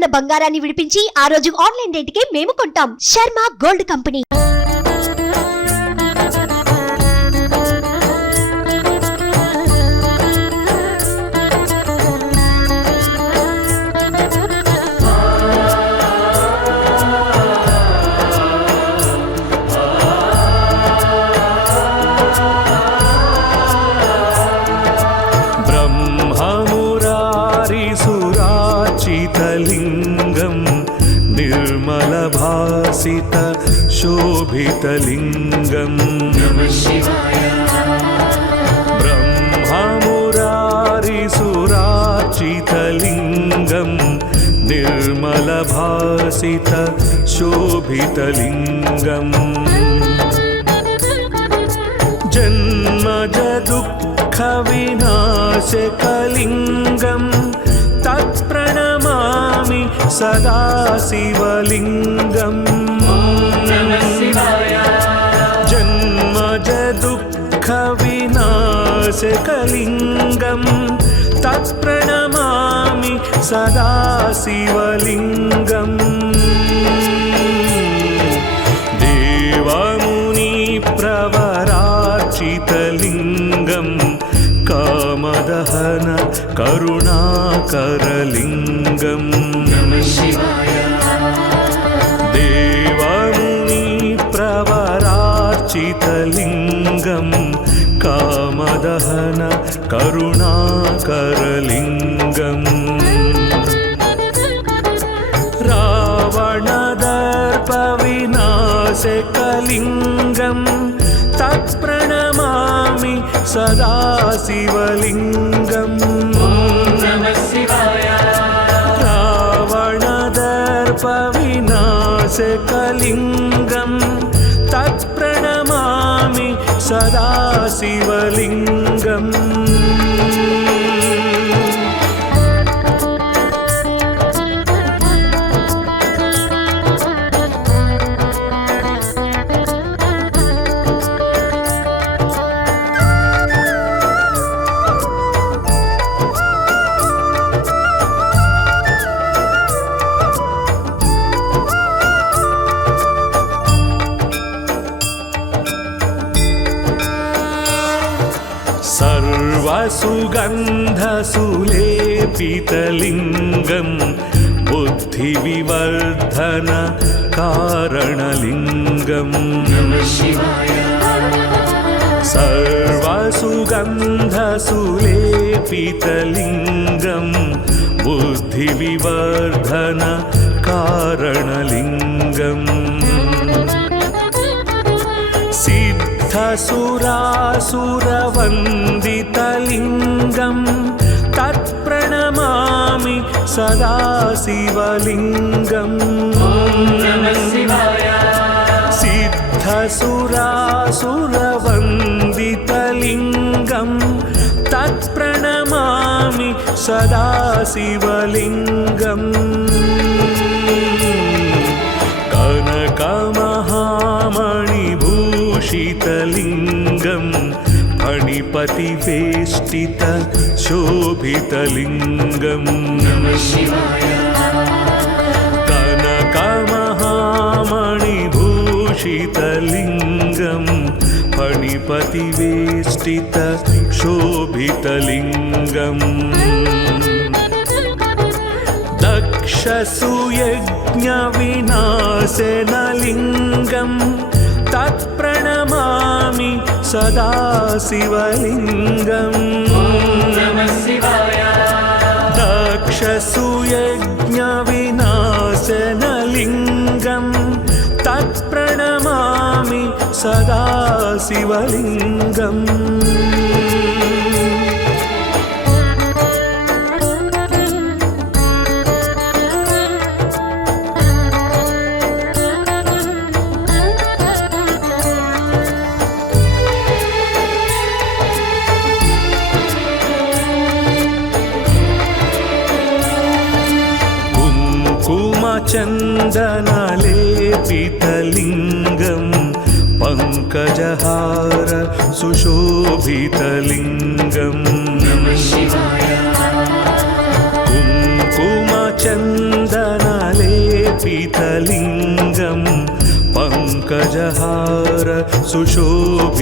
ఉన్న బంగారాన్ని విడిపించి ఆ రోజు ఆన్లైన్ రేటుకే మేము కొంటాం. Sharma gold company. निर्मलभासित शोभितलिङ्गम् ब्रह्ममुरारिसुरार्चितलिङ्गम् निर्मलभासित शोभितलिङ्गम् जन्मजदुःखविनाशकलिङ्गम् तत्प्रणमामि सदा शिवलिङ्गम् जन्मजदुःखविनाशकलिङ्गम् तत्प्रणमामि सदा शिवलिङ्गम् देवमुनिप्रवरार्चितलिङ्गम् कामदहन करुणाकरलिङ्गम् देवमुनिप्रवरार्चितलिङ्गम् कामदहन करुणाकरलिङ्गम् रावणदर्पविनाशकलिङ्गम् तत्प्रणमामि सदा शिवलिङ्गम् रावणदर्पविनाशकलिङ्गम् तत्प्रणमामि सदा शिवलिङ्गम् सर्वसुगन्धसुलेपितलिङ्गम् बुद्धिविवर्धन कारणलिङ्गम् सर्वसुगन्धसुलेपितलिङ्गम् बुद्धिविवर्धन कारणलिङ्गम् सिद्धसुरासुरवन्दितलिङ्गम् तत्प्रणमामि सदा शिवलिङ्गम् सिद्धसुरासुरवन्दितलिङ्गम् तत्प्रणमामि सदा शिवलिङ्गम् कनकमहामणिभूषितलिङ्गम् फणिपतिवेष्टित शोभितलिङ्गम् कनकमहामणिभूषितलिङ्गम् फणिपतिवेष्टित शोभितलिङ्गम् दक्षसुयज्ञविनाशनलिङ्गम् तत्प्रणमामि सदा शिवलिङ्गम् दक्षसुयज्ञविनाशनलिङ्गम् तत्प्रणमामि सदा शिवलिङ्गम् चन्दनलेपितलिङ्गम् पङ्कजहार सुशोभितलिङ्गम् चन्दनलेपितलिङ्गं पङ्कजहार सुशोभितलिङ्गम्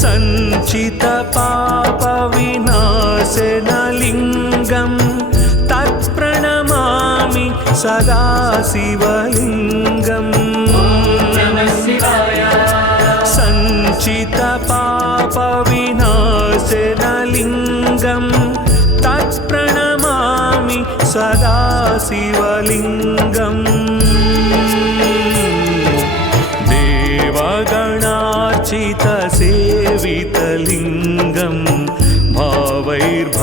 सञ्चितपापविनाशनलिङ्गं तत्प्रणमामि सदा शिवलिङ्गम् सञ्चितपापविनाशनलिङ्गं तत्प्रणमामि सदा शिवलिङ्गम् देवगणार्चितसेवितलिङ्गं भावैर्भक्तिभिरेव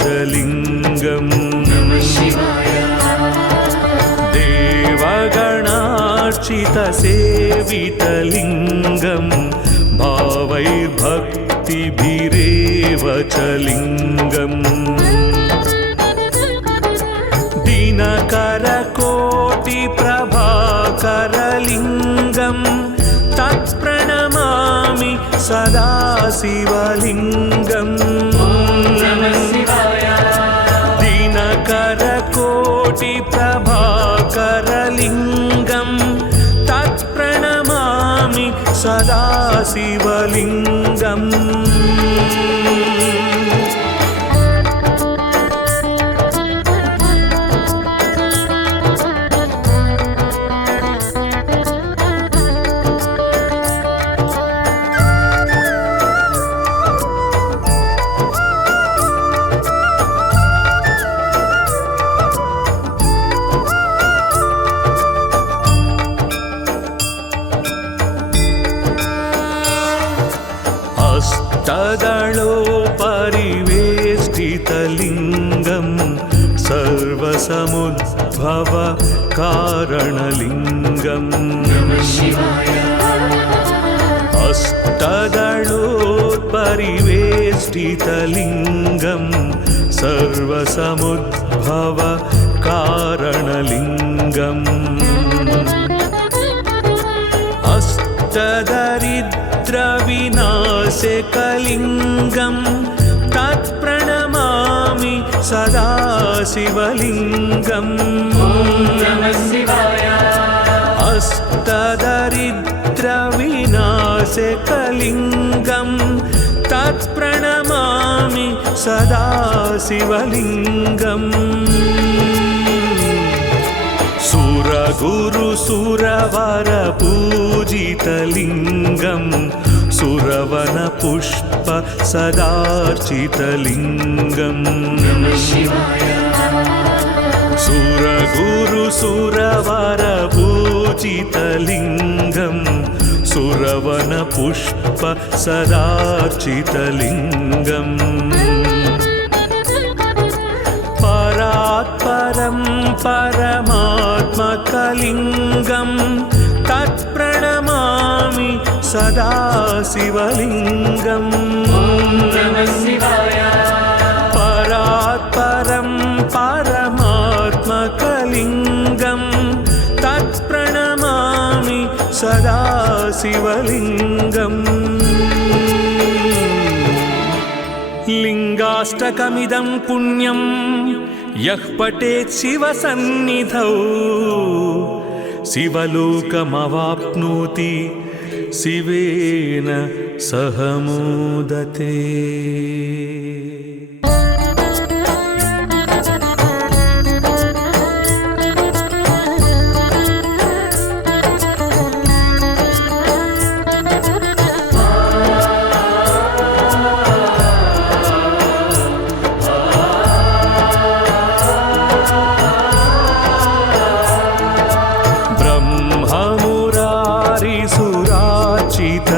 च लिङ्गम् देवगणार्चितसेवितलिङ्गं भावैर्भक्तिभिरेव च लिङ्गम् दिनकरकोटिप्रभाकरलिङ्गं तत्प्रणमामि सदा शिवलिङ्गम् दिनकरकोटिप्रभाकरलिङ्गं तत्प्रणमामि सदा शिवलिङ्गम् अष्टदलोपरिवेष्टितलिङ्गं सर्वसमुद्भव कारणलिङ्गम् अष्टदलोपरिवेष्टितलिङ्गं सर्वसमुद्भव कारणलिङ्गम् अष्टदरिद्रविनाशकलिङ्गं तत्प्रणमामि सदा शिवलिङ्गम् अष्टदरिद्रविनाशकलिङ्गं तत्प्रणमामि सदा शिवलिङ्गम् सुरगुरुसुरवरपूजितलिङ्गं सुरवनपुष्प सदार्चितलिङ्गम् सुरगुरुसुरवरपूजितलिङ्गं सुरवनपुष्प सदार्चितलिङ्गम् परात्परं परमात्मकलिङ्गं तत्प्रणमामि सदा शिवलिङ्गम् परात्परं परमात्मकलिङ्गं तत्प्रणमामि सदा शिवलिङ्गम् लिङ्गाष्टकमिदं पुण्यं यः पठेत् शिवसन्निधौ शिवलोकमवाप्नोति शिवेन सह मोदते।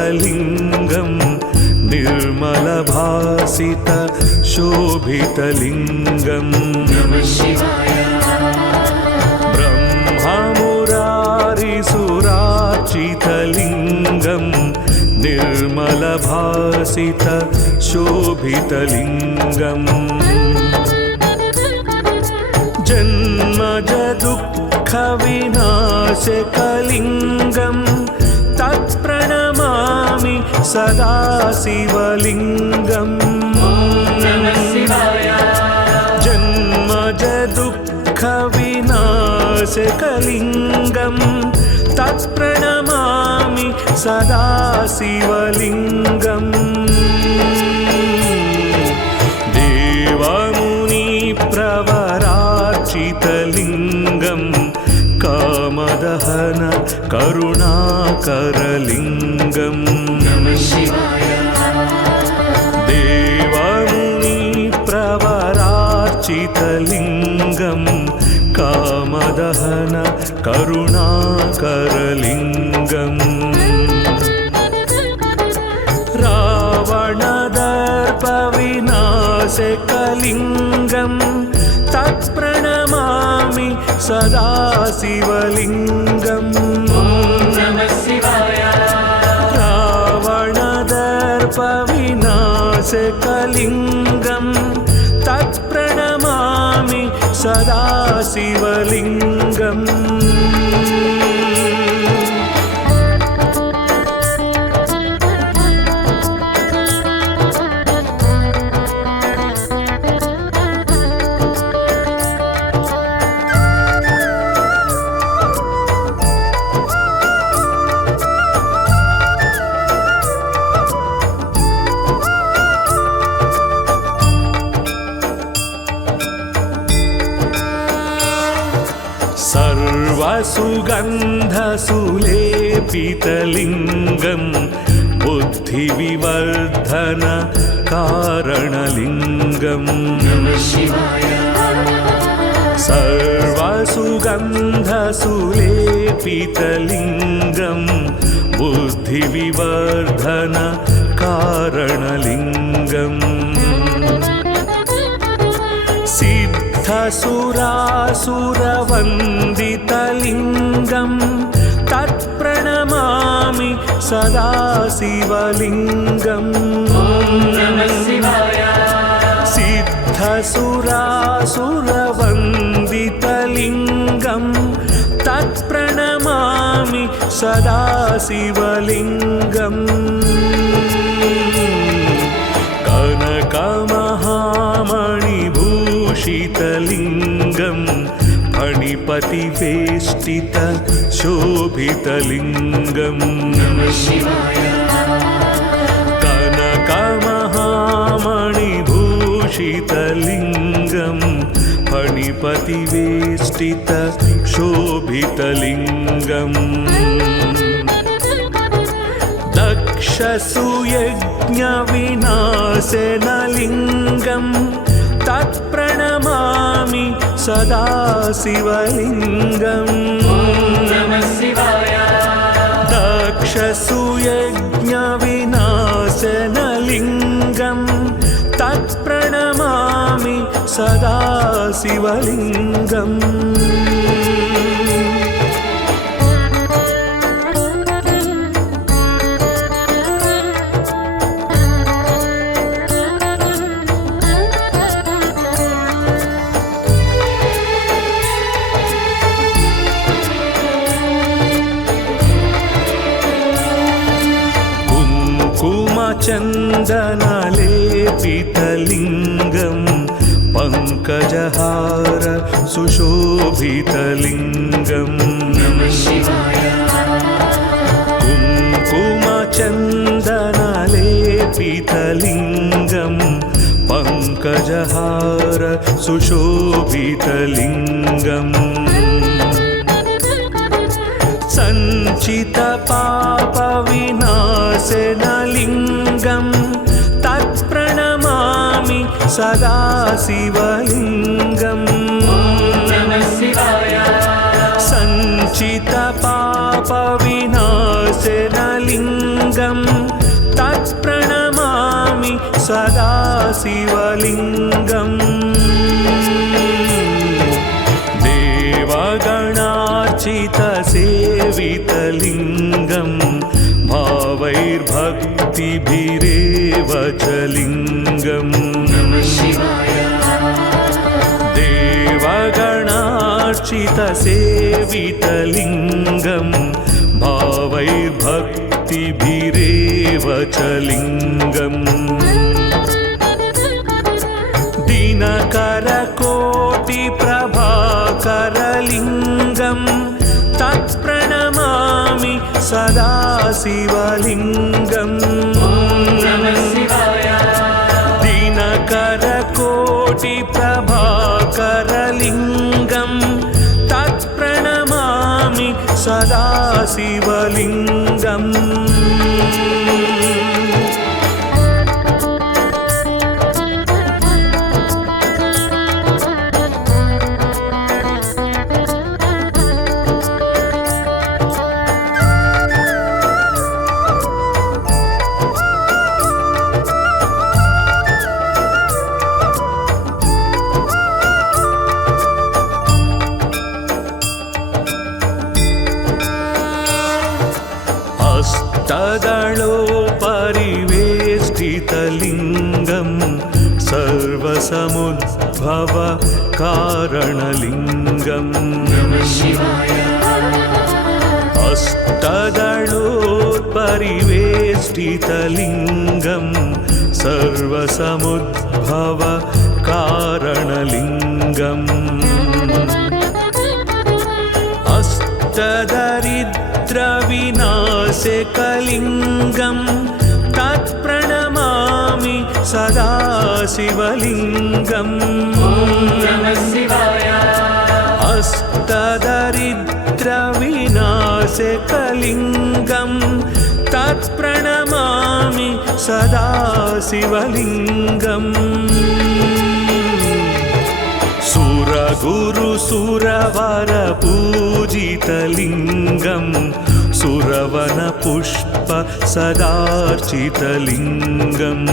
लिङ्गं निर्मलभासित शोभितलिङ्गम् ब्रह्ममुरारिसुरार्चितलिङ्गं निर्मलभासित शोभितलिङ्गम् जन्मज दुःखविनाशकलिङ्गं तत्प्रणमामि सदा शिवलिङ्गम् जन्मज दुःखविनाशकलिङ्गं तत्प्रणमामि सदा शिवलिङ्गम् देवमुनिप्रवरार्चितलिङ्गं कामदहन करुणाकरलिङ्गम् देवमुनिप्रवरार्चितलिङ्गं कामदहन करुणाकरलिङ्गम् रावणदर्पविनाशकलिङ्गं तत्प्रणमामि सदा शिवलिङ्गम् रावणदर्पविनाशकलिङ्गं तत्प्रणमामि सदा शिवलिङ्गम् सर्वसुगन्धसुलेपितलिङ्गं बुद्धिविवर्धन कारणलिङ्गम् सर्वसुगन्धसुलेपितलिङ्गं बुद्धिविवर्धन कारणलिङ्गम् सिद्धसुरासुरवन्दितलिङ्गं तत्प्रणमामि सदा शिवलिङ्गम् सिद्धसुरासुरवन्दितलिङ्गं तत्प्रणमामि सदा शिवलिङ्गम् कनकमहामणिभूषितलिङ्गं फणिपतिवेष्टित शोभितलिङ्गम् कनकमहामणिभूषितलिङ्गं फणिपतिवेष्टित शोभितलिङ्गम् दक्षसुयज्ञविनाशनलिङ्गं तत्प्रणमामि सदा शिवलिङ्गम् दक्षसुयज्ञविनाशनलिङ्गं तत्प्रणमामि सदा शिवलिङ्गम् चन्दनलेपितलिङ्गं पङ्कजहार सुशोभितलिङ्गम् कुङ्कुमचन्दनलेपितलिङ्गं पङ्कजहार सुशोभितलिङ्गम् सञ्चितपापविनाशनलिङ्गं तत्प्रणमामि सदा शिवलिङ्गम् सञ्चितपापविनाशनलिङ्गं तत्प्रणमामि सदा शिवलिङ्गम् देवगणार्चितसेवितलिङ्गं भावैर्भक्तिभिरेव च लिङ्गम् देवगणार्चितसेवितलिङ्गं भावैर्भक्तिभिरेव पापीभिरेव च लिङ्गम् दिनकरकोटिप्रभाकरलिङ्गम् तत्प्रणमामि सदा शिवलिङ्गम् दिनकरकोटिप्रभाकरलिङ्गम् तत्प्रणमामि सदा शिवलिङ्गम् अष्टदलोपरिवेष्टितलिङ्गं सर्वसमुद्भव कारणलिङ्गम् अष्टदलोपरिवेष्टितलिङ्गं सर्वसमुद्भव कारणलिङ्गम् अष्टदरिद्रविनाशकलिङ्गं तत्प्रणमामि सदा शिवलिङ्गम् अष्टदरिद्रविनाशकलिङ्गं तत्प्रणमामि सदा शिवलिङ्गम् सुरगुरुसुरवरपूजितलिङ्गं सुरवनपुष्प सदार्चितलिङ्गम्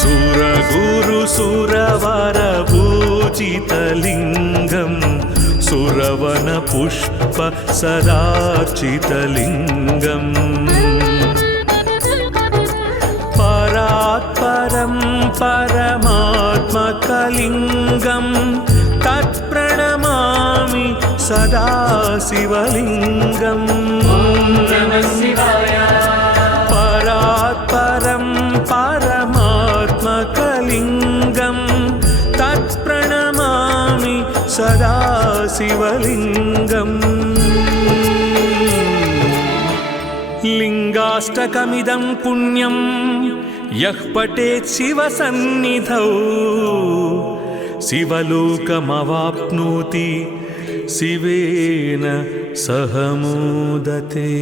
सुरगुरुसुरवरपूजितलिङ्गं सुरवनपुष्प सदार्चितलिङ्गम् परात्परं परमात्मकलिङ्गं तत्प्रणमामि सदा शिवलिङ्गम् परात्परं परमात्मकलिङ्गं तत्प्रणमामि सदा शिवलिङ्गम् लिङ्गाष्टकमिदं पुण्यं यः पठेत् शिवसन्निधौ शिवलोकमवाप्नोति शिवेन सह मोदते।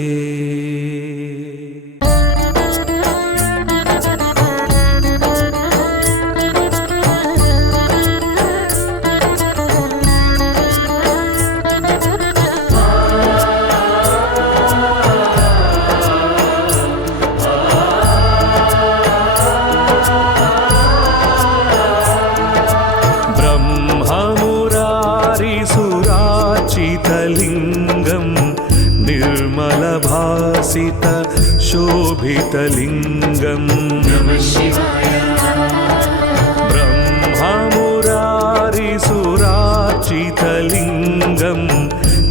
लिङ्गं निर्मलभासित शोभितलिङ्गम् ब्रह्ममुरारिसुरार्चितलिङ्गं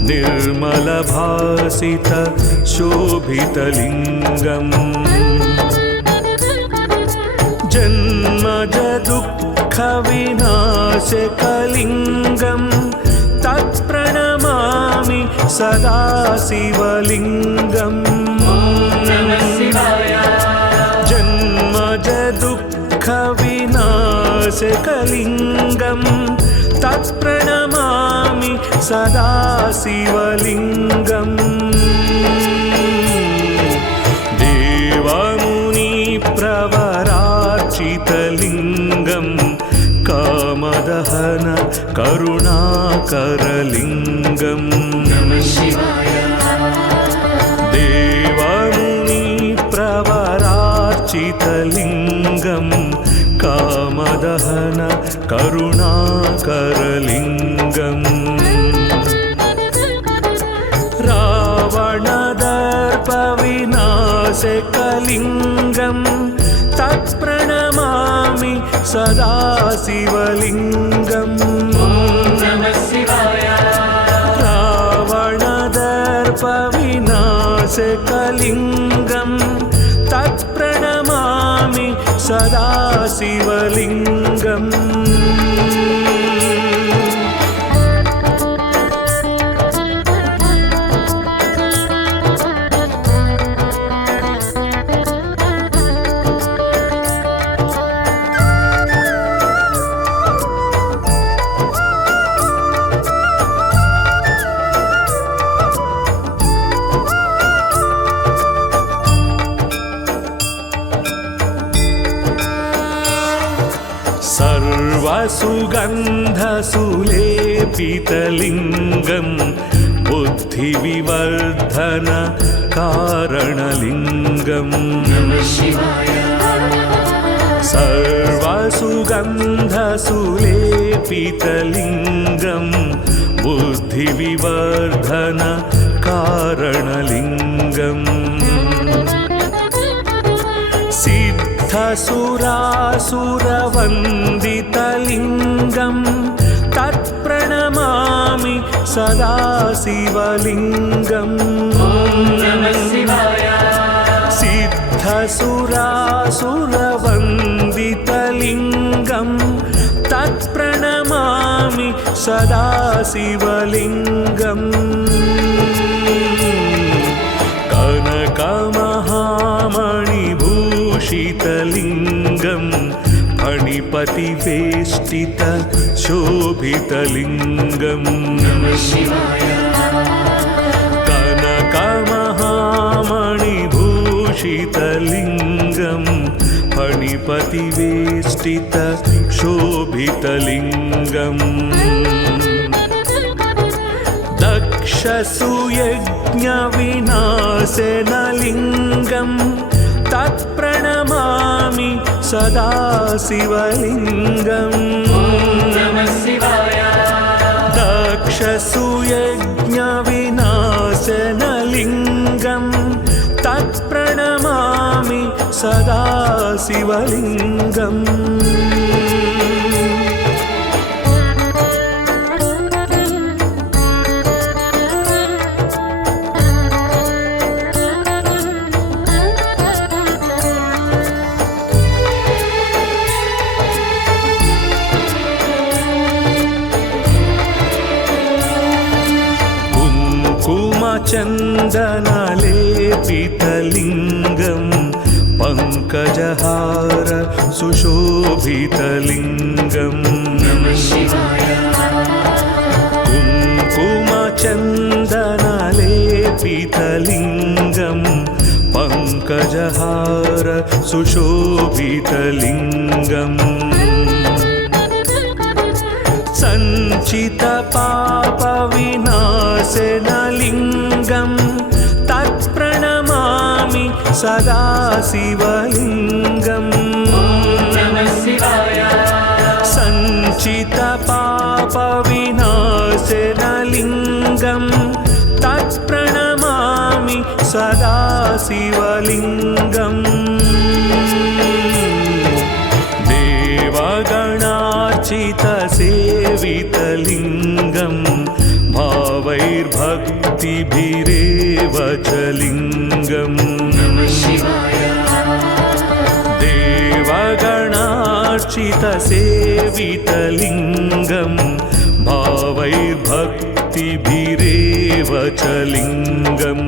निर्मलभासित शोभितलिङ्गम् जन्मज दुःखविनाशकलिङ्गं तत्प्रणमामि सदा शिवलिङ्गम् जन्मज दुःखविनाशकलिङ्गं तत्प्रणमामि सदा शिवलिङ्गम् देवमुनिप्रवरार्चितलिङ्गं कामदहन करुणाकरलिङ्गम् देवमुनिप्रवरार्चितलिङ्गं कामदहन करुणाकरलिङ्गम् रावणदर्पविनाशकलिङ्गं तत्प्रणमामि सदा शिवलिङ्गम् रावणदर्पविनाशकलिङ्गं नासिकलिङ्गं तत्प्रणमामि सदा शिवलिङ्गम् सर्वसुगन्धसुलेपितलिङ्गं बुद्धिविवर्धन कारणलिङ्गम् सर्वसुगन्धसुलेपितलिङ्गं बुद्धिविवर्धन कारणलिङ्गम् सिद्धसुरासुरवन्दितलिङ्गं तत्प्रणमामि सदा शिवलिङ्गम् सिद्धसुरासुरवन्दितलिङ्गं तत्प्रणमामि सदा शिवलिङ्गम् कनकमहामणिभूषितलिङ्गं फणिपतिवेष्टित शोभितलिङ्गम् कनकमहामणिभूषितलिङ्गं फणिपतिवेष्टित शोभितलिङ्गम् दक्षसुयज्ञविनाशनलिङ्गं तत्प्रणमामि सदा शिवलिङ्गम् दक्षसुयज्ञविनाशनलिङ्गं तत्प्रणमामि सदा शिवलिङ्गम् चन्दनलेपितलिङ्गं पङ्कजहार सुशोभितलिङ्गम् कुङ्कुमचन्दनलेपितलिङ्गं पङ्कजहार सुशोभितलिङ्गम् सञ्चितपापविनाशनलिङ्गं तत्प्रणमामि सदा शिवलिङ्गम् सञ्चितपापविनाशनलिङ्गं तत्प्रणमामि सदा शिवलिङ्गम् देवगणार्चितसेवितलिङ्गं भावैर्भक्तिभिरेव च लिङ्गम् देवगणार्चितसेवितलिङ्गं भावैर्भक्तिभिरेव च लिङ्गम्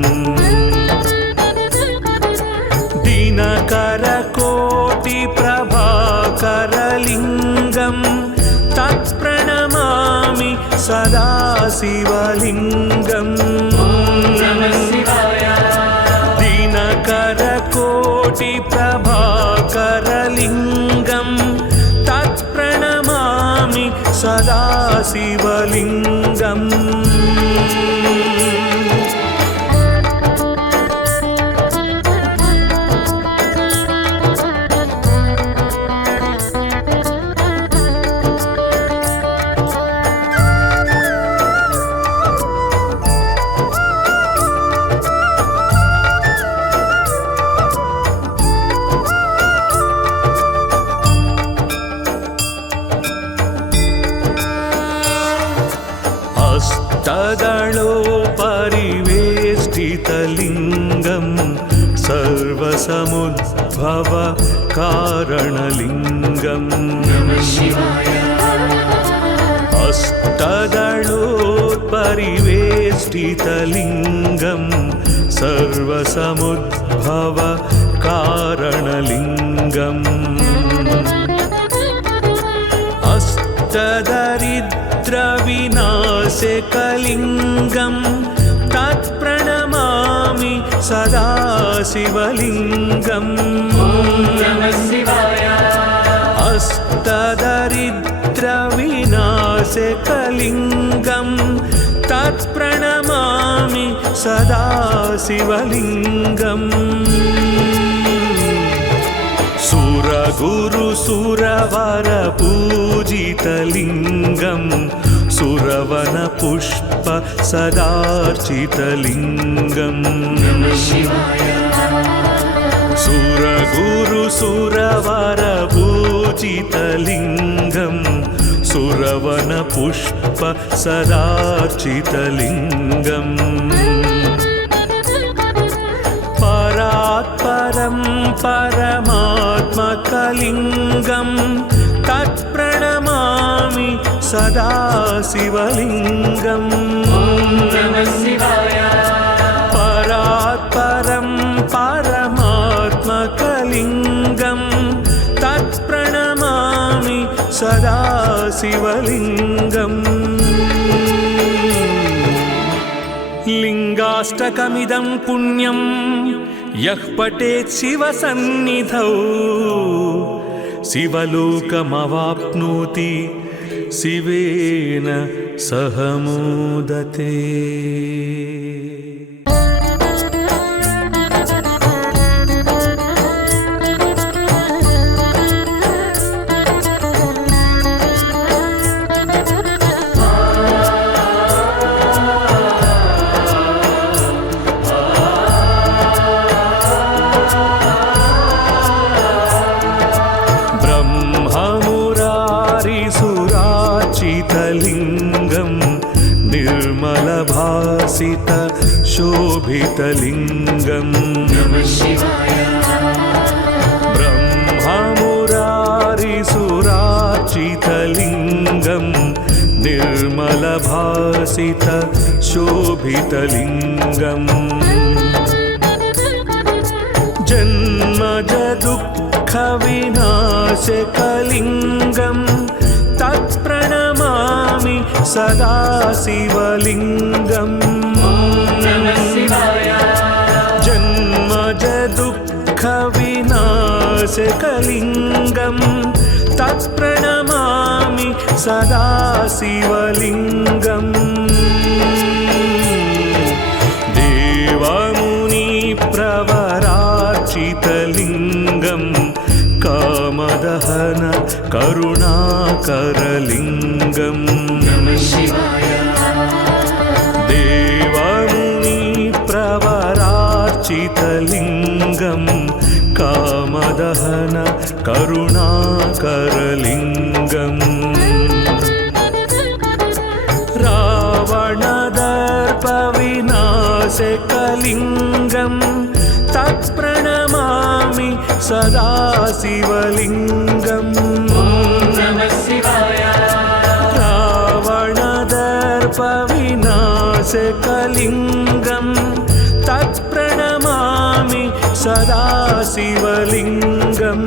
दिनकरकोटिप्रभाकरलिङ्गं तत्प्रणमामि सदा शिवलिङ्गम् दिनकरकोटिप्रभाकरलिङ्गं तत्प्रणमामि सदा शिवलिङ्गम् सर्वसमुद्भव कारणलिङ्गम् अष्टदलोत्परिवेष्टितलिङ्गम् सर्वसमुद्भव कारणलिङ्गम् अष्टदरिद्रविनाशकलिङ्गम् तत्प्रणमामि सदा शिवलिङ्गम् अष्टदरिद्रविनाशकलिङ्गम् तत्प्रणमामि सदा शिवलिङ्गम् सुरगुरुसुरवर पूजितलिङ्गम् सुरवनपुष्प सदार्चितलिङ्गम् सुरगुरुसुरवर पूजितलिङ्गम् सुरवनपुष्प सदार्चितलिङ्गम् परात्परं परमात्मकलिङ्गं तत्प्रणमामि सदा शिवलिङ्गम् परात्परं परमात्मकलिङ्गं तत्प्रणमामि सदा शिवलिङ्गम् लिङ्गाष्टकमिदं पुण्यं यः पठेत् शिवसन्निधौ शिवलोकमवाप्नोति शिवेन सह मोदते। लिङ्गं निर्मलभासित शोभितलिङ्गम् ब्रह्ममुरारिसुरार्चितलिङ्गं निर्मलभासित शोभितलिङ्गम् जन्मज दुःखविनाशकलिङ्गम् तत्प्रणमामि सदा शिवलिङ्गम् जन्मज दुःखविनाशकलिङ्गम् तत्प्रणमामि सदा शिवलिङ्गम् देवमुनिप्रवरार्चितलिङ्गम् कामदहन करुणाकरलिङ्गम् देवमुनिप्रवरार्चितलिङ्गम् कामदहन करुणाकरलिङ्गम् रावणदर्पविनाशकलिङ्गम् तत्प्रणमामि सदा शिवलिङ्गम् रावणदर्पविनाशकलिङ्गम् तत्प्रणमामि सदा शिवलिङ्गम्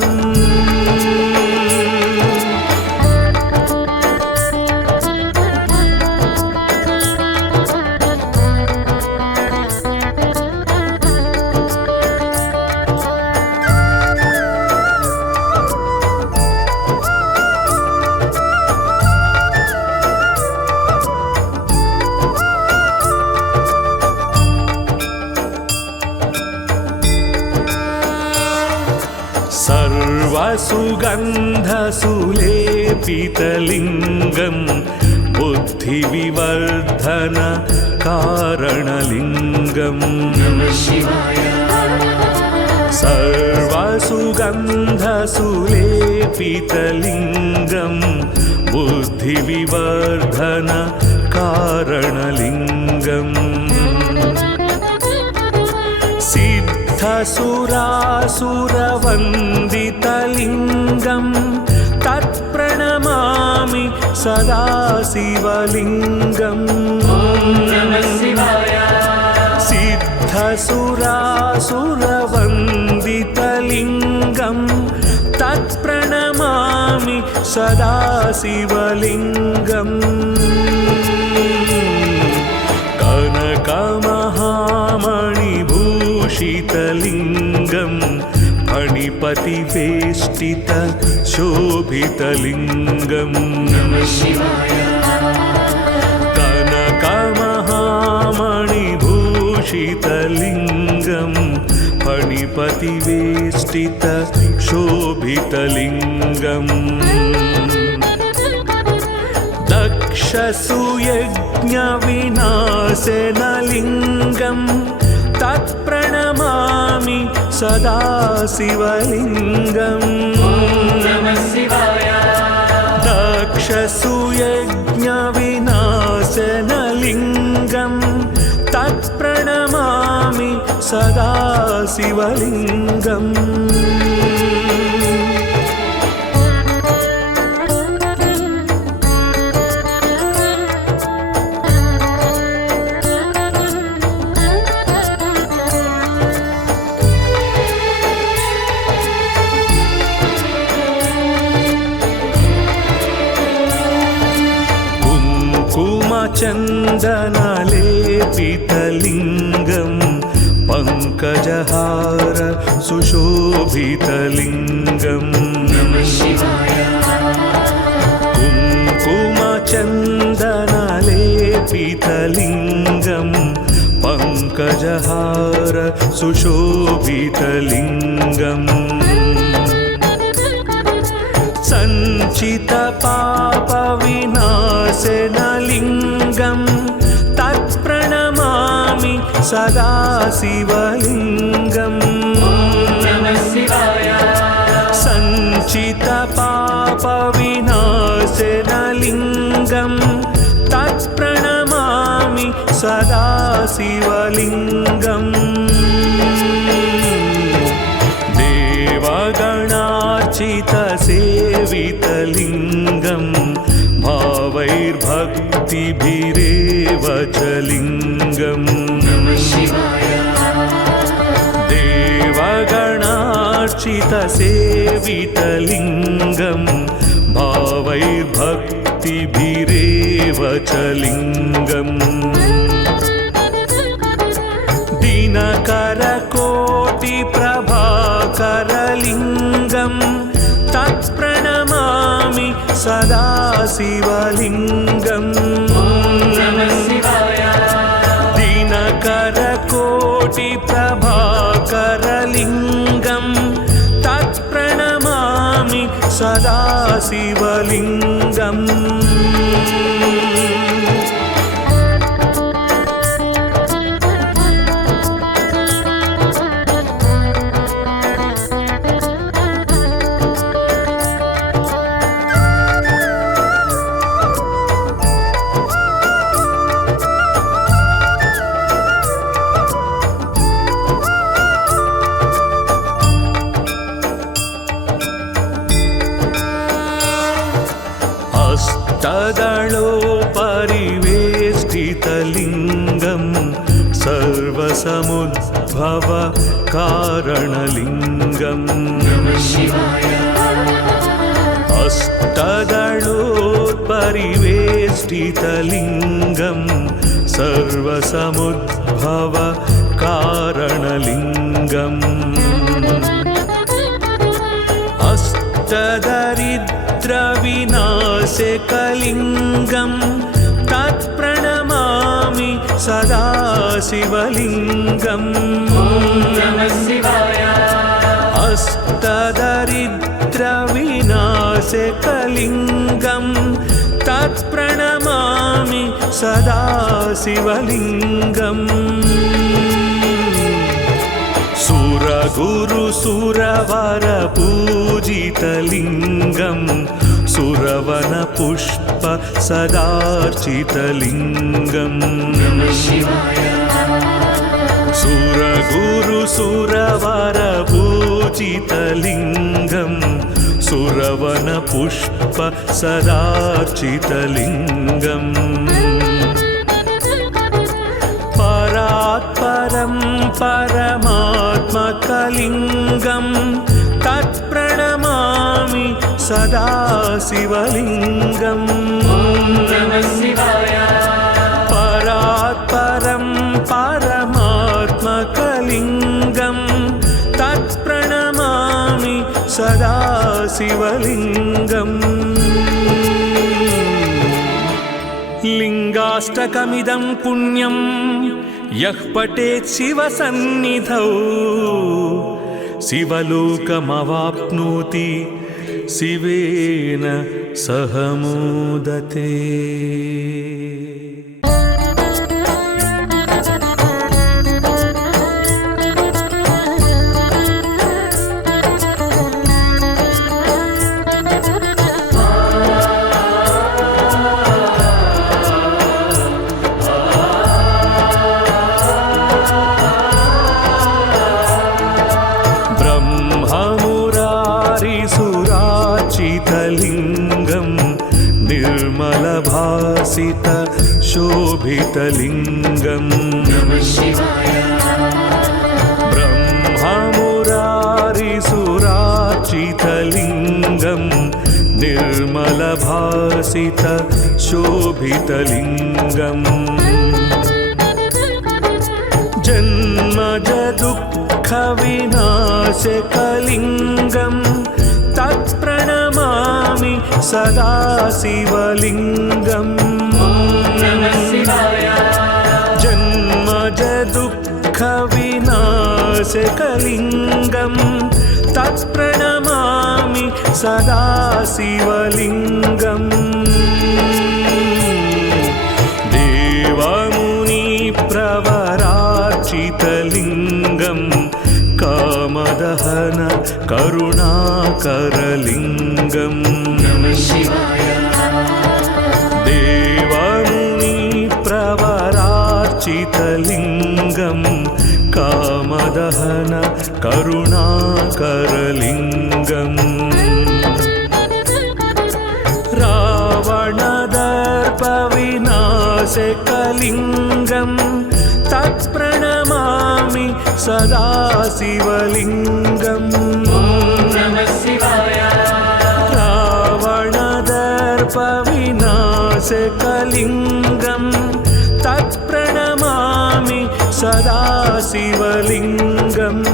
सर्वसुगन्धसुलेपितलिङ्गम् बुद्धिविवर्धन कारणलिङ्गम् सर्वसुगन्धसुलेपितलिङ्गम् बुद्धिविवर्धन कारणलिङ्गम् सिद्ध सिद्धसुरासुरवन्दितलिङ्गं तत्प्रणमामि सदा शिवलिङ्गम् सिद्धसुरासुरवन्दितलिङ्गं तत्प्रणमामि सदा शिवलिङ्गम् कनकमहामणिभूषितलिङ्गं फणिपतिवेष्टित शोभितलिङ्गम् कनकमहामणिभूषितलिङ्गं फणिपतिवेष्टित शोभितलिङ्गम् दक्षसुयज्ञविनाशनलिङ्गं तत्प्रणमामि सदा शिवलिङ्गम् दक्षसुयज्ञविनाशनलिङ्गं तत्प्रणमामि सदा शिवलिङ्गम् कुङ्कुमचन्दनलेपितलिङ्गं पङ्कजहार सुशोभितलिङ्गम् कुङ्कुमचन्दनलेपितलिङ्गं पङ्कजहार सुशोभितलिङ्गम् सञ्चितपापविनाशनलिङ्गं तत्प्रणमामि सदा शिवलिङ्गम् सञ्चितपापविनाशनलिङ्गं तत्प्रणमामि सदा शिवलिङ्गम् देवगणार्चितसेवितलिङ्गं भावैर्भक्तिभिरेव च लिङ्गम् देवगणार्चितसेवितलिङ्गं भावैर्भक्तिभिरेव च लिङ्गम् दिनकरकोटिप्रभाकरलिङ्गं तत्प्रणमामि सदा शिवलिङ्गम् दिनकरकोटिप्रभाकरलिङ्गं तत्प्रणमामि सदा शिवलिङ्गम् अष्टदलोपरिवेष्टितलिङ्गं सर्वसमुद्भव कारणलिङ्गम् अष्टदलोपरिवेष्टितलिङ्गं सर्वसमुद्भव कारणलिङ्गम् अष्टदरिद्रविनाशकलिङ्गं तत्प्रणमामि सदा शिवलिङ्गम् अष्टदरिद्रविनाशकलिङ्गं तत्प्रणमामि सदा शिवलिङ्गम् सुरगुरुसुरवरपूजितलिङ्गं सुरवनपुष्प सदार्चितलिङ्गम् सुरगुरुसुरवरपूजितलिङ्गं सुरवनपुष्प सदार्चितलिङ्गम् परात्परं परमात्मकलिङ्गं तत्प्रणमामि सदा शिवलिङ्गम् परात्परं परमात्मकलिङ्गं तत्प्रणमामि सदा शिवलिङ्गम् लिङ्गाष्टकमिदं पुण्यं यः पठेत् शिवसन्निधौ शिवलोकमवाप्नोति शिवेन सह मोदते। लिङ्गं निर्मलभासित शोभितलिङ्गं ब्रह्ममुरारिसुरार्चितलिङ्गं निर्मलभासित शोभितलिङ्गम् जन्मजदुःखविनाशकलिङ्गं तत्प्रणमामि सदा शिवलिङ्गम् जन्मजदुःखविनाशकलिङ्गं तत्प्रणमामि सदा शिवलिङ्गम् देवमुनिप्रवरार्चितलिङ्गं कामदहन करुणाकरलिङ्गं देवमुनिप्रवरार्चितलिङ्गं कामदहन करुणाकरलिङ्गम् रावणदर्पविनाशकलिङ्गं तत्प्रणमामि सदा शिवलिङ्गम् रावणदर्पविनाशकलिङ्गं तत्प्रणमामि सदा शिवलिङ्गम्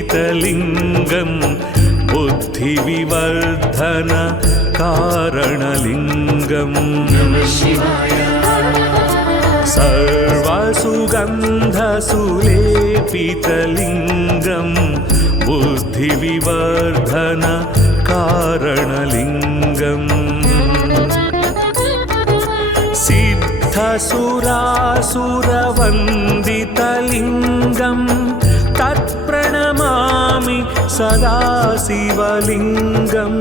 सर्वसुगन्धसुलेपितलिङ्गं बुद्धिविवर्धन कारणलिङ्गं सर्वसुगन्धसुलेपितलिङ्गं बुद्धिविवर्धन कारणलिङ्गम् सिद्धसुरासुरवन्दितलिङ्गं तत्प्रणमामि सदा शिवलिङ्गम्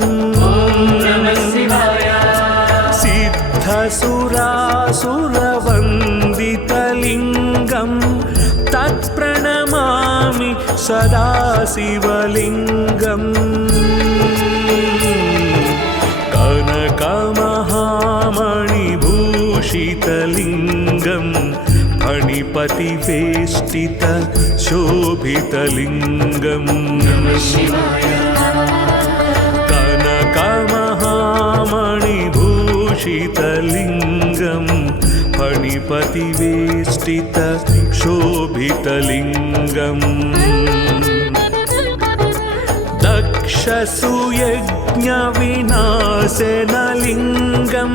सिद्धसुरासुरवन्दितलिङ्गं तत्प्रणमामि सदा शिवलिङ्गम् कनकमहामणिभूषितलिङ्गं फणिपतिवेष्टित शोभितलिङ्गं कनकमहामणिभूषितलिङ्गं फणिपतिवेष्टित शोभितलिङ्गम् दक्षसुयज्ञविनाशनलिङ्गं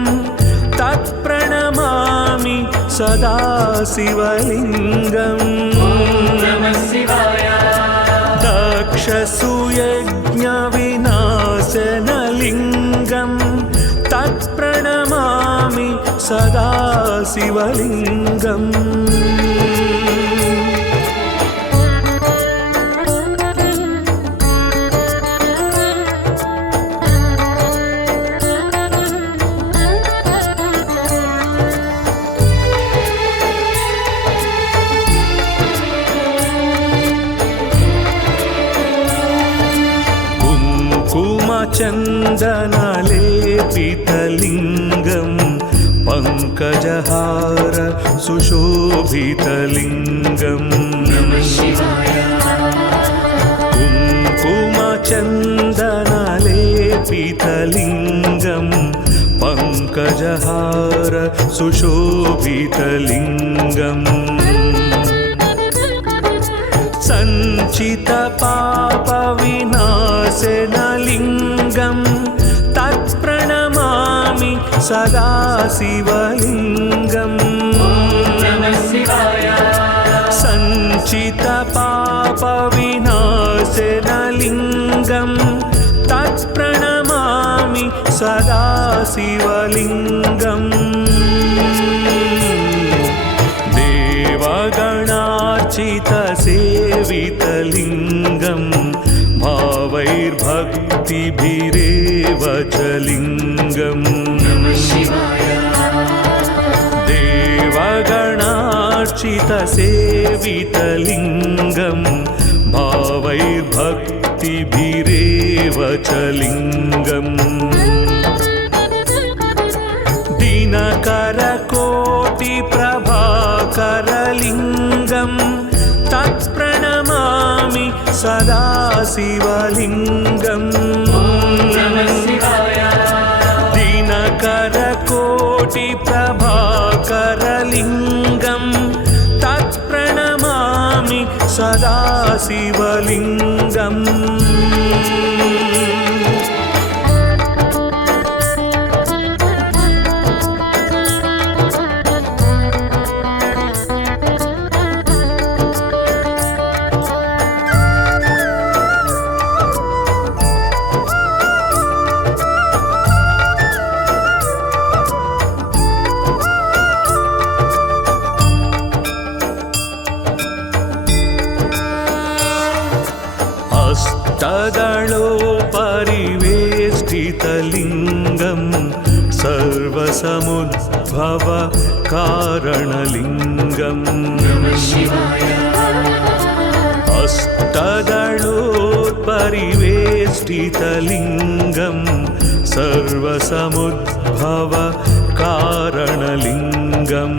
तत्प्रणमामि सदा शिवलिङ्गम् दक्षसुयज्ञविनाशनलिङ्गम् तत्प्रणमामि सदा शिवलिङ्गम् चन्दनलेपितलिङ्गं पङ्कजहार सुशोभितलिङ्गम् कुङ्कुमचन्दनलेपितलिङ्गं पङ्कजहार सुशोभितलिङ्गम् सञ्चितपापविनाशनलिङ्गं तत्प्रणमामि सदा शिवलिङ्गम् सञ्चितपापविनाशनलिङ्गं तत्प्रणमामि सदा शिवलिङ्गम् देवगणार्चितसेवितलिङ्गं भावैर्भक्तिभिरेव च लिङ्गम् देवगणार्चितसेवितलिङ्गं भावैर्भक्तिभिरेव च लिङ्गम् दिनकरकोटिप्रभाकरलिङ्गं तत्प्रणमामि सदा शिवलिङ्गम् दिनकरकोटिप्रभाकरलिङ्गं तत्प्रणमामि सदा शिवलिङ्गम् अष्टदलोपरिवेष्टितलिङ्गं सर्वसमुद्भव कारणलिङ्गम् अष्टदलोपरिवेष्टितलिङ्गं सर्वसमुद्भव कारणलिङ्गम्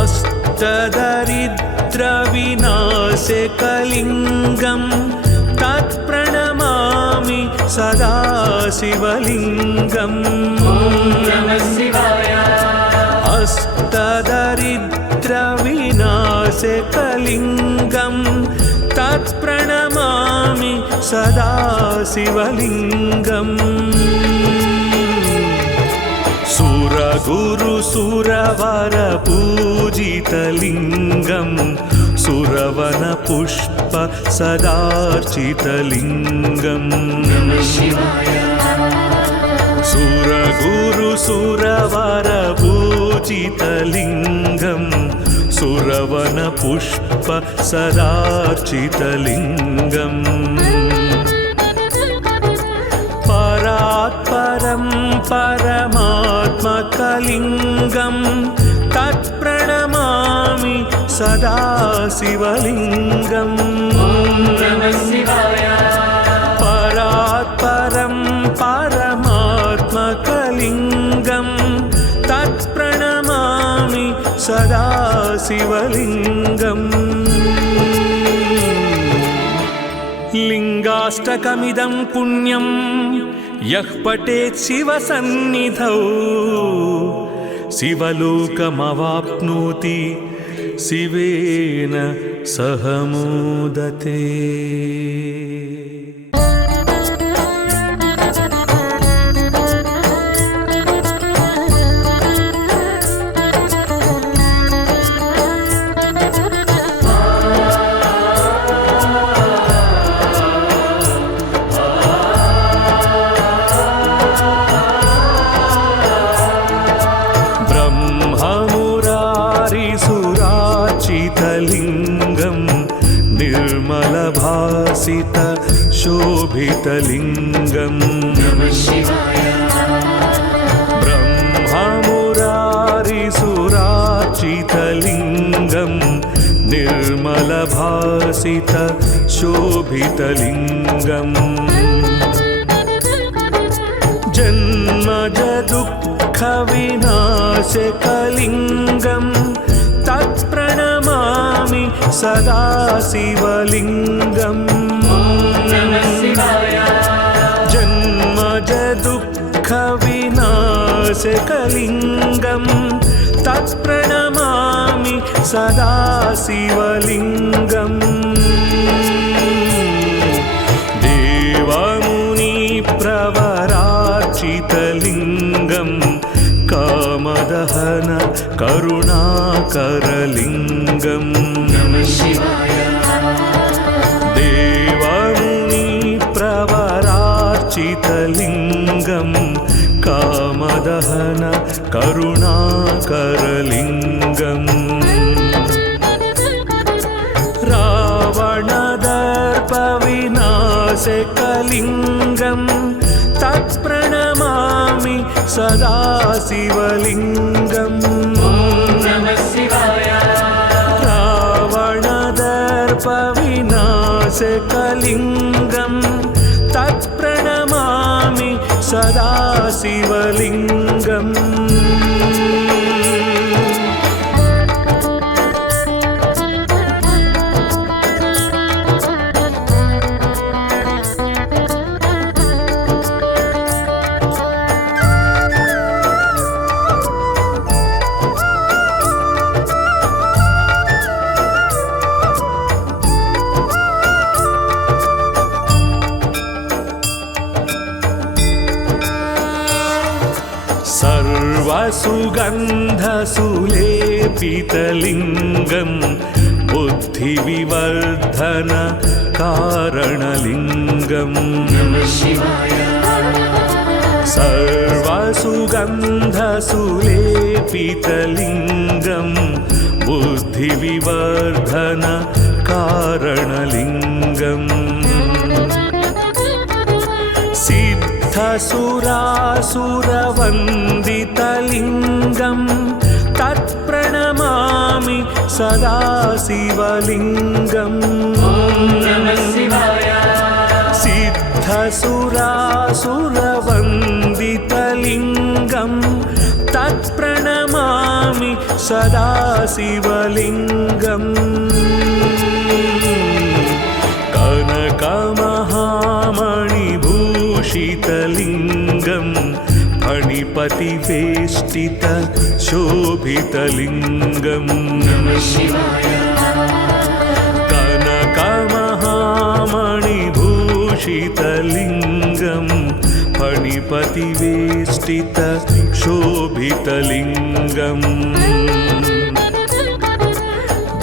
अष्टदरिद्रविनाशकलिङ्गं तत्प्रणमामि सदा शिवलिङ्गम् अष्टदरिद्रविनाशकलिङ्गं तत्प्रणमामि सदा शिवलिङ्गम् सुरगुरुसुरवरपूजितलिङ्गं सुरवनपुष्प सदार्चितलिङ्गम् सुरगुरुसुरवरपूजितलिङ्गं सुरवनपुष्प सदार्चितलिङ्गम् परात्परं परमात्मकलिङ्गं तत्प्रणमामि सदा शिवलिङ्गम् परात्परं परमात्मकलिङ्गं तत्प्रणमामि सदा शिवलिङ्गम् लिङ्गाष्टकमिदं पुण्यं यः पठेत् शिवसन्निधौ शिवलोकमवाप्नोति शिवेन सह मोदते। निर्मलभासित शोभितलिङ्गम् ब्रह्ममुरारिसुरार्चितलिङ्गम् निर्मलभासित शोभितलिङ्गम् जन्मजदुःखविनाशकलिङ्गम् तत्प्रणमामि सदा शिवलिङ्गम् जन्मजदुःखविनाशकलिङ्गम् तत्प्रणमामि सदा शिवलिङ्गम् देवमुनिप्रवरार्चितलिङ्गम् कामदहन करुणाकरलिङ्गम् देवमुनिप्रवरार्चितलिङ्गम् कामदहन करुणाकरलिङ्गम् रावणदर्पविनाशकलिङ्गम् तत्प्रणमामि सदा शिवलिङ्गम् रावणदर्पविनाशकलिङ्गम् तत्प्रणमामि सदा शिवलिङ्गम् सर्वसुगन्धसुलेपितलिङ्गम् बुद्धिविवर्धन कारणलिङ्गम् सर्वसुगन्धसुलेपितलिङ्गम् बुद्धिविवर्धन कारणलिङ्गम् सिद्धसुरासुरवन्दितलिङ्गम् तत्प्रणमामि सदा शिवलिङ्गम् सिद्धसुरासुरवन्दितलिङ्गम् तत्प्रणमामि सदा शिवलिङ्गम् कनकमहामणिभूषितलिङ्गम् फणिपतिवेष्टित शोभितलिङ्गम् कनकमहामणिभूषितलिङ्गम् फणिपतिवेष्टित शोभितलिङ्गम्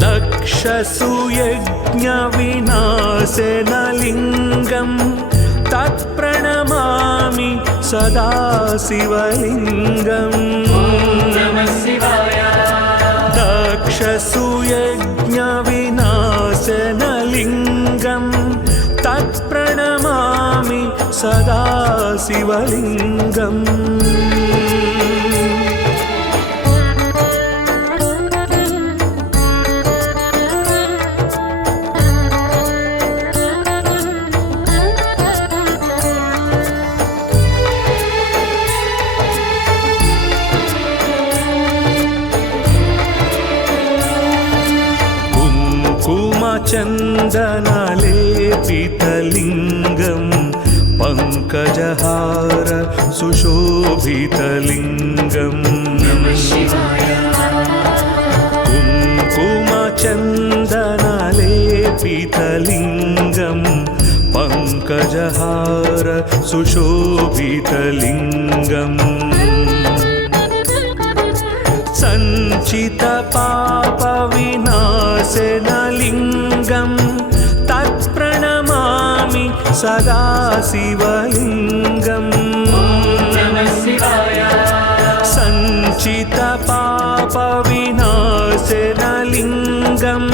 दक्षसुयज्ञविनाशनलिङ्गम् तत्प्रणमामि सदा शिवलिङ्गम् दक्षसुयज्ञविनाशनलिङ्गम् तत्प्रणमामि सदा शिवलिङ्गम् चन्दनलेपितलिङ्गम् पङ्कजहार सुशोभितलिङ्गम् कुङ्कुमचन्दनलेपितलिङ्गम् पङ्कजहार सुशोभितलिङ्गम् सञ्चितपापविनाशनलिङ्गम् तत्प्रणमामि सदा शिवलिङ्गम् सञ्चितपापविनाशनलिङ्गम्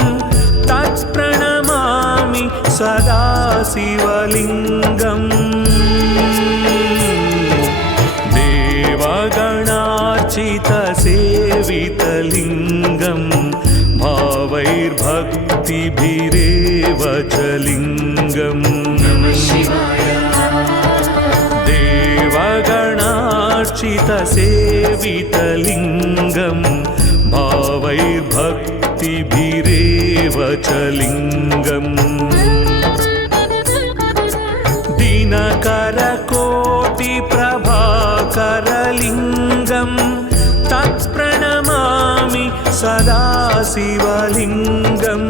तत्प्रणमामि प्रणमामि सदा शिवलिङ्गम् देवगणार्चितसेवितलिङ्गं भावैर्भक्तिभिरेव च लिङ्गम् देवगणार्चितसेवितलिङ्गं भावैर्भक्तिभिरेव च लिङ्गम् दिनकरकोटिप्रभाकरलिङ्गं तत्प्रणमामि सदा शिवलिङ्गम्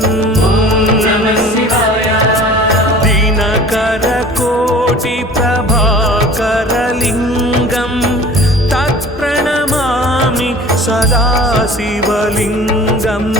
दिनकरकोटिप्रभाकरलिङ्गं तत्प्रणमामि सदा शिवलिङ्गम्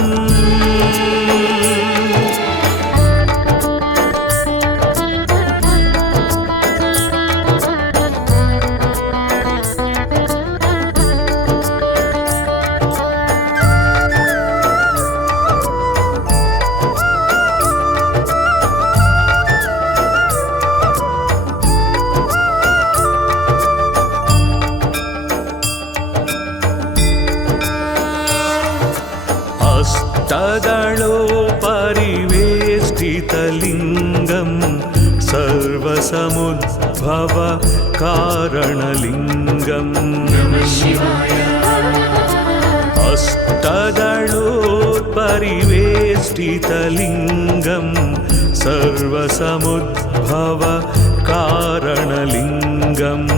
अष्टदलोपरिवेष्टितलिङ्गं सर्वसमुद्भव कारणलिङ्गम् अष्टदलोपरिवेष्टितलिङ्गं सर्वसमुद्भव कारणलिङ्गम्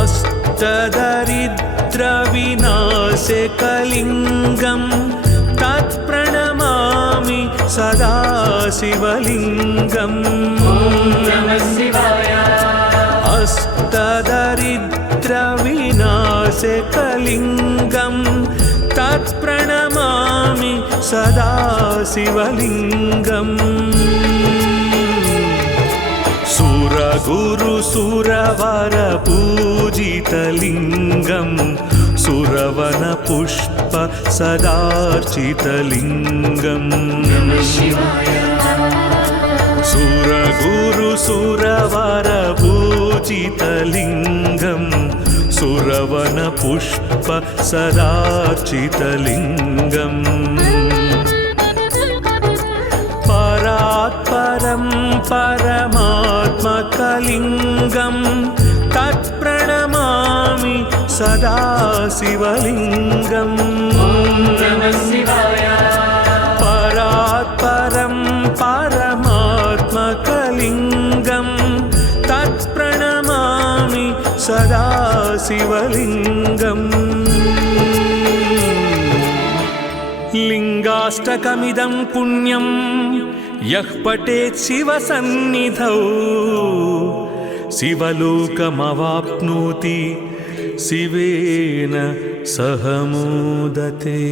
अष्टदरिद्रविनाशकलिङ्गं तत्प्रणमामि सदा शिवलिङ्गम् अष्टदरिद्रविनाशकलिङ्गं तत्प्रणमामि सदा शिवलिङ्गम् सुरगुरुसुरवरपूजितलिङ्गं सुरवनपुष्प सदार्चितलिङ्गम् सुरगुरुसुरवरपूजितलिङ्गं सुरवनपुष्प सदार्चितलिङ्गम् परात्परं परमात्मकलिङ्गं तत्प्रणमामि सदा शिवलिङ्गम् परात्परं परमात्मकलिङ्गं तत्प्रणमामि सदा शिवलिङ्गम् लिङ्गाष्टकमिदं पुण्यं यः पठेत् शिवसन्निधौ शिवलोकमवाप्नोति शिवेन सह मोदते।